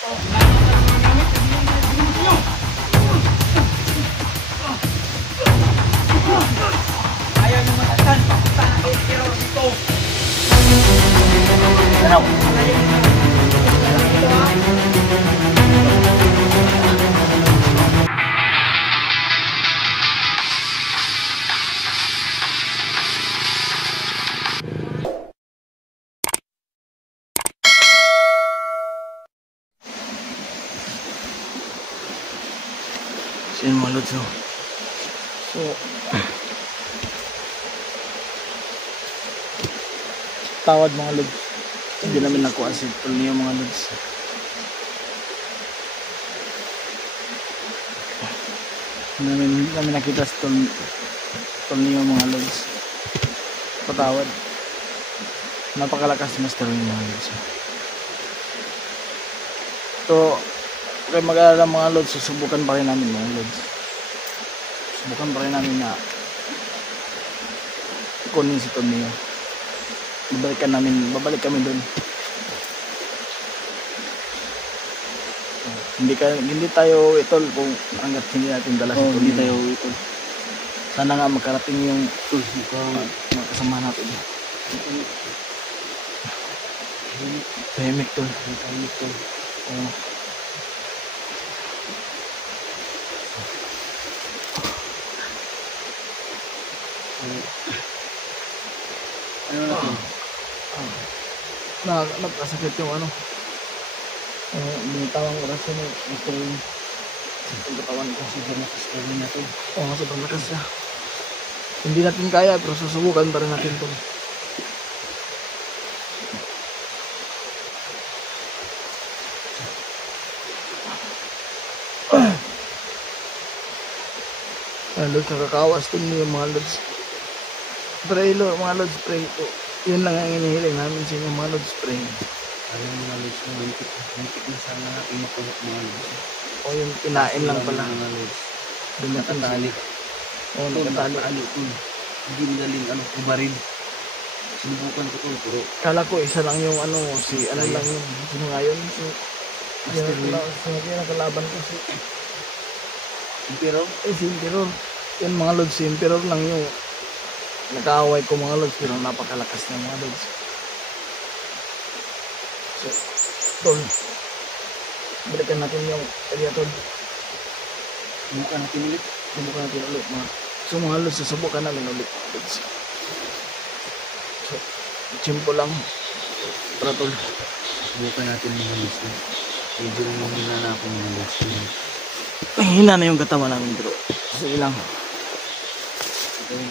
Ayaw nyo matatan. Pakita natin pero dito. Ano? Yan mga lods, no? So tawad mga lods, hindi namin nakuha si Tolneo mga lods. Hindi namin nakita si Tolneo mga lods. Patawad, napakalakas master yung mga lods. So kaya mag-aalala mga lods, susubukan pa rin namin mga lods. Subukan pa rin namin na kunin si Tolneo. Babalik kami doon. Hindi tayo itol kung hanggat hindi natin dala si Tolneo. Hindi tayo itol. Sana nga makarating yung mga kasama natin. Tahimik tol. Tahimik tol. Ano na ito? Nagkasakit yung ano, binitawang orasyon ito yung katawan ko. Sobrang lakas kami na ito. Oo, sobrang lakas siya. Hindi natin kaya pero susubukan pa rin natin ito. Lods, nakakawas ito niyo mga lods. Pray lo, mga lods, pray ito. Yun lang ang inihiling namin sa inyo mga lods, pray. Ano mga lods, mantik na sana natin makuha mga lods. O yung kinain lang pala. Mga lods. Doon Nakatali. Oo, nakatali. Hindi nilaling kubarin. Sinubukan ko ito, pero Kala ko isa lang yung ano, si ano lang yun. Sino nga yun? Yung nakalaban ko si Emperor? si Emperor. Yan mga lods, si Emperor lang yung nakaaway ko mga lods, pero napakalakas niya mga lods. So, tol, balikan natin yung area tol. Subukan natin ulit. Subukan natin ulit mga. So mga lods, susubukan namin ulit. So, simple lang. Para tol. Subukan natin mga lods. Medyo hina na ako mga lods. Hina na yung katawan namin bro. Sige lang.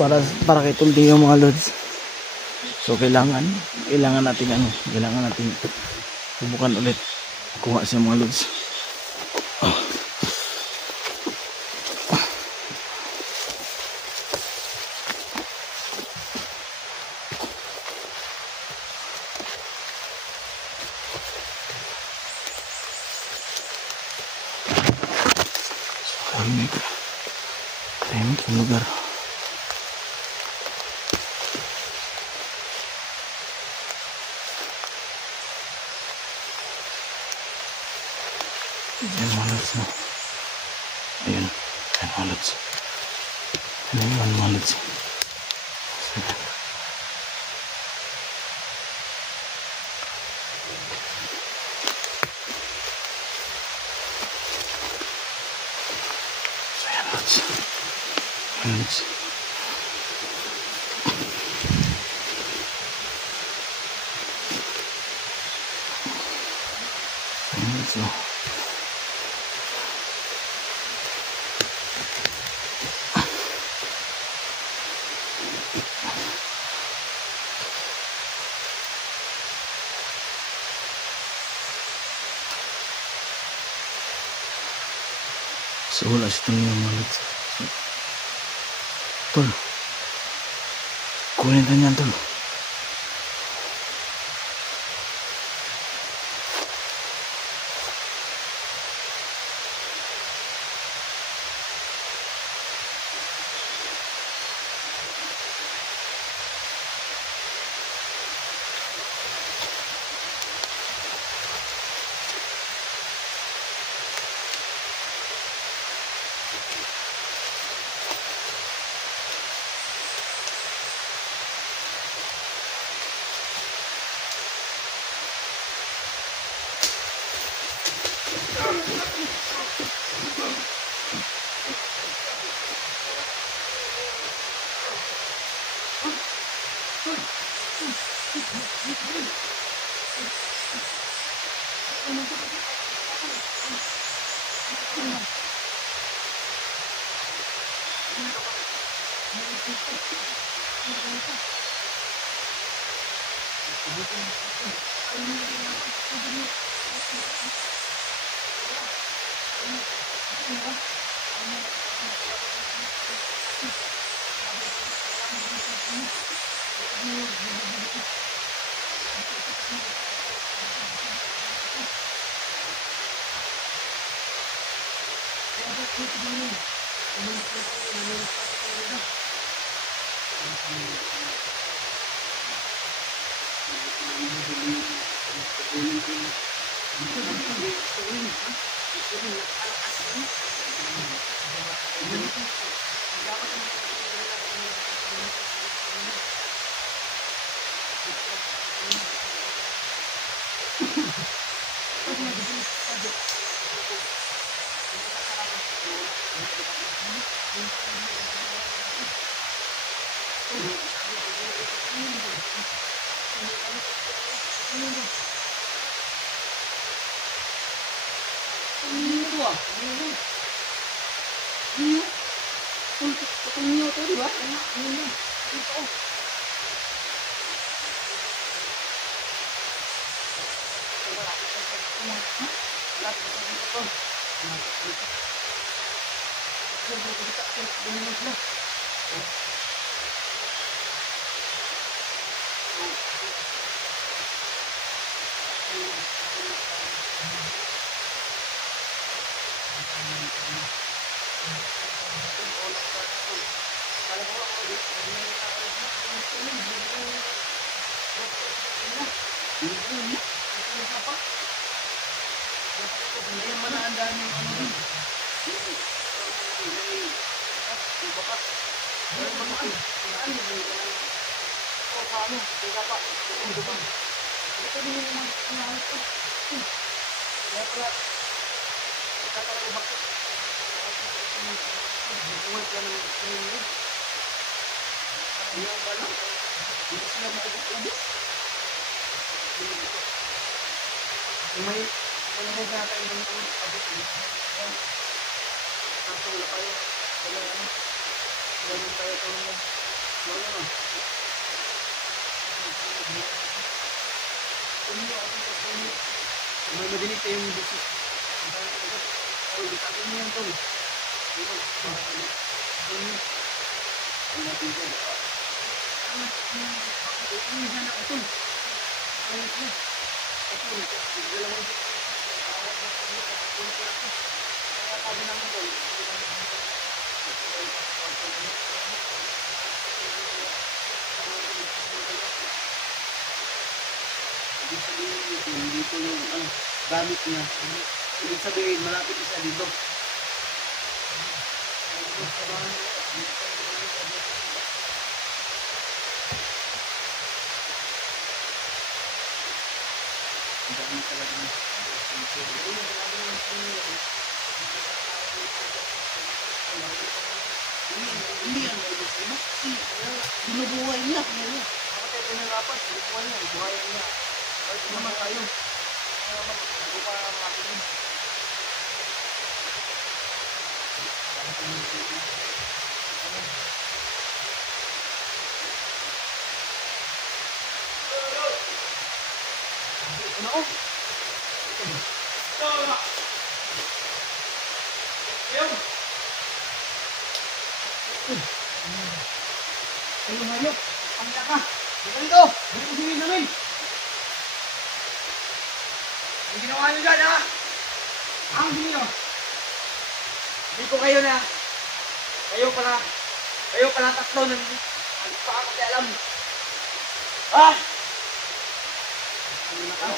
Para kay Tuldi yung mga lods. So kailangan natin subukan ulit kuha siya mga lods. Tahimik yung lugar. Ayan mga lods, no? Ayan mga lods. Ayan mga lods. So wala si Tolneo mga lods. Tol, kunin ka niyan tol. May madinig tayong busis. Sabi niyo yan tol. Ibig sabihin dito yung gamit niya. Ibig sabihin malapit isa dito. Hindi yan maubos mo. Binubuhay niya. Bakit tayo pinarapan? Binubuhay niya. Binubuhay niya. Kahit naman tayo. Hindi pa makapinin. Ano ko? Ayun hayop. Ang laka. Dito. Dito sinin namin. Ang ginawa nyo dyan, ha? Ang ginawa. Hindi ko kayo na. Kayo pala tatlo ng pa ako di alam. Ha? Ano na ka?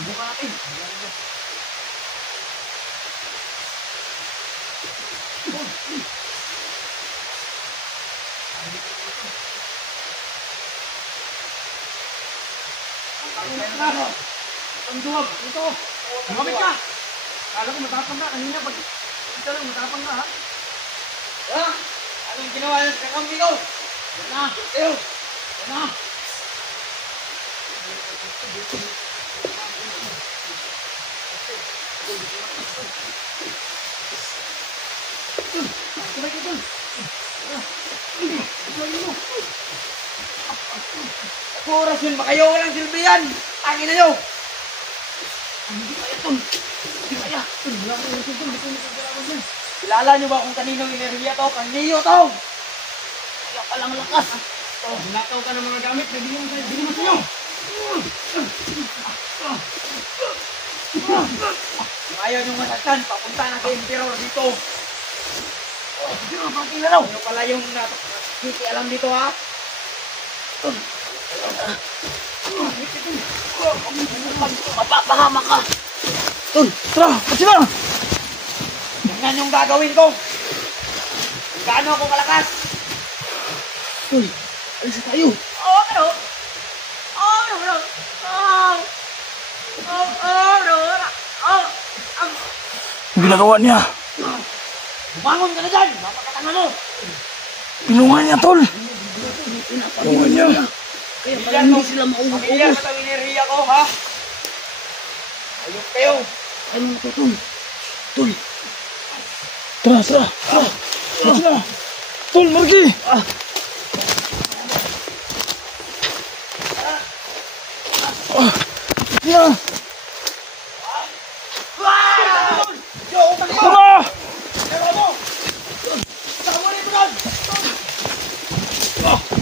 Buka natin. Ang duwag. Ito. Lumapit ka. Kala ko matapang ka. Kanina pag... Ito lang, matapang ka ha. Ha? Anong ginawa ng kakampi ko? Yan na. Tayo. Yan na. Sabay ka dun. Oras yun ba kayo? Walang silbi yan. Angin na nyo. Hindi kaya tol. Hindi kaya. Wala ko yung tol. Hindi ko nakagalaman dyan. Kilala nyo ba kung kaninong enerhiya to? Kanino to? Kaya palang lakas. Nakaw ka ng mga gamit. Nabili mo sa'yo. Kung ayaw nyo masaktan, papunta na kay Emperor dito. Emperor, pangkila daw. Ano pala yung nakikialam dito ha? Mapapahama ka. Tol, tara, pati na! Ganyan yung gagawin ko. Kung gaano ako kalakas. Tol, alis na tayo. Ang ginagawa niya. Bumangon ka na dyan. Mapakatanga mo. Pinungan niya, tol. Pinungan niya. Kaya pala hindi sila maubos. Pamilya sa tawineriya ko, ha? Ayun kayo. Ano na to, tol? Tol. Tara, tara. Pati na. Tol, Marky. Pati na.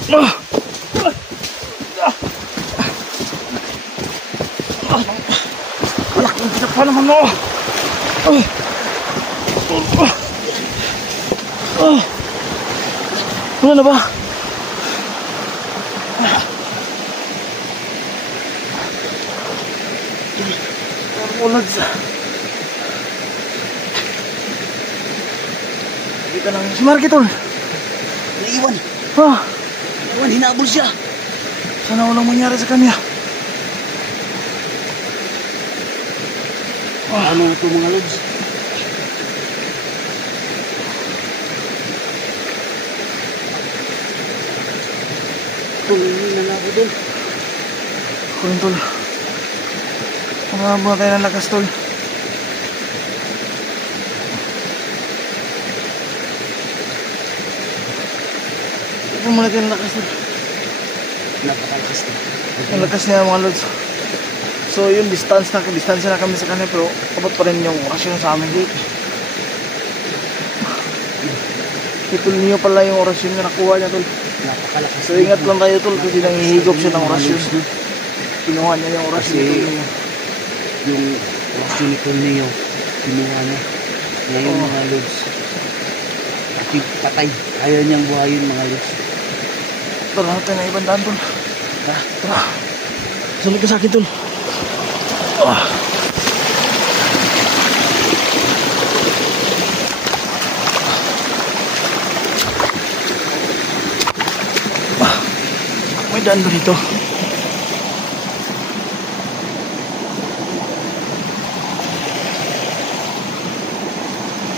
Tara! Alak ng pinapa naman mo. Wala na ba? Ulad sa... Hindi ka nang... Si Marky, tol. Naiwan. Ha? Naiwan, hinabol siya. Sana walang mangyari sa kanya. Ano ito mga lods? Tuloy na ako doon. Ako rin, tol. Mga tayo ng lakas, tol. Ito muna tayo ng lakas, tol. Napakalakas na. Ang lakas niya, mga lods. So yun, distansya na kami sa kanya, pero abot pa rin yung orasyon sa amin dito. Itol niyo pala yung orasyon na nakuha niya, tol. Napakalakas. So ingat lang tayo, tol, kasi nangihigop siya ng orasyon. Kinuha niya yung orasyon ni Tol niyo. Yung orasyon ni Tol niyo, kinuha niya. Ngayon mga lods, patay. Ayaw niyang buhayin mga lods. Tara natin na ibang daan, tol. Tara. Sulit ka sa akin, tol. May daan ba dito?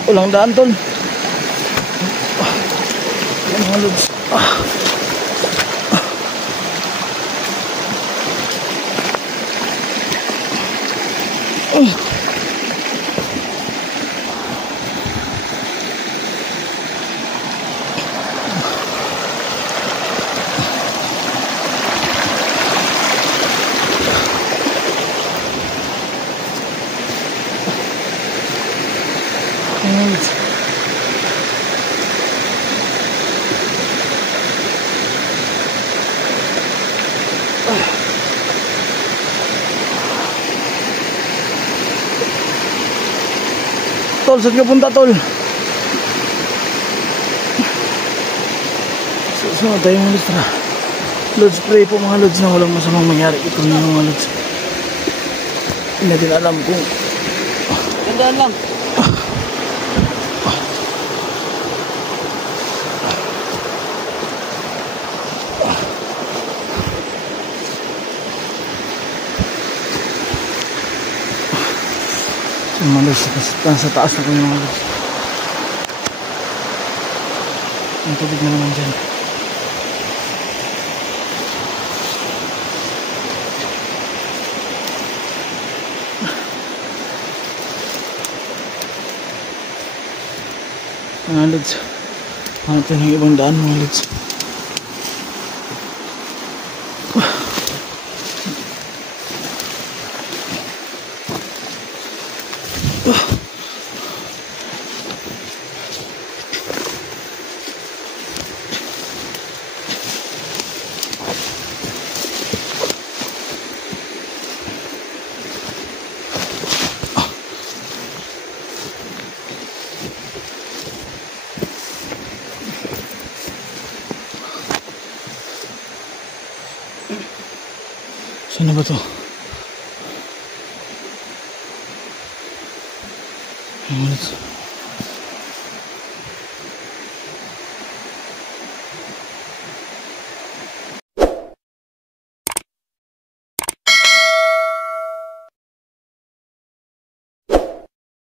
Walang daan, tol. Yan mga lods. Tol, saan ka punta, tol? Sunod tayo mga lods, tara. Lods, pray po mga lods na walang masamang mangyari. Ito na mga lods. Hindi natin alam kung... Gandaan lang. Yung mga lods, nasa taas na kami mga lods. Ang tubig na naman dyan. Mga lods, hanap tayo ng ibang daan mga lods. Saan na ba to? Mga lods.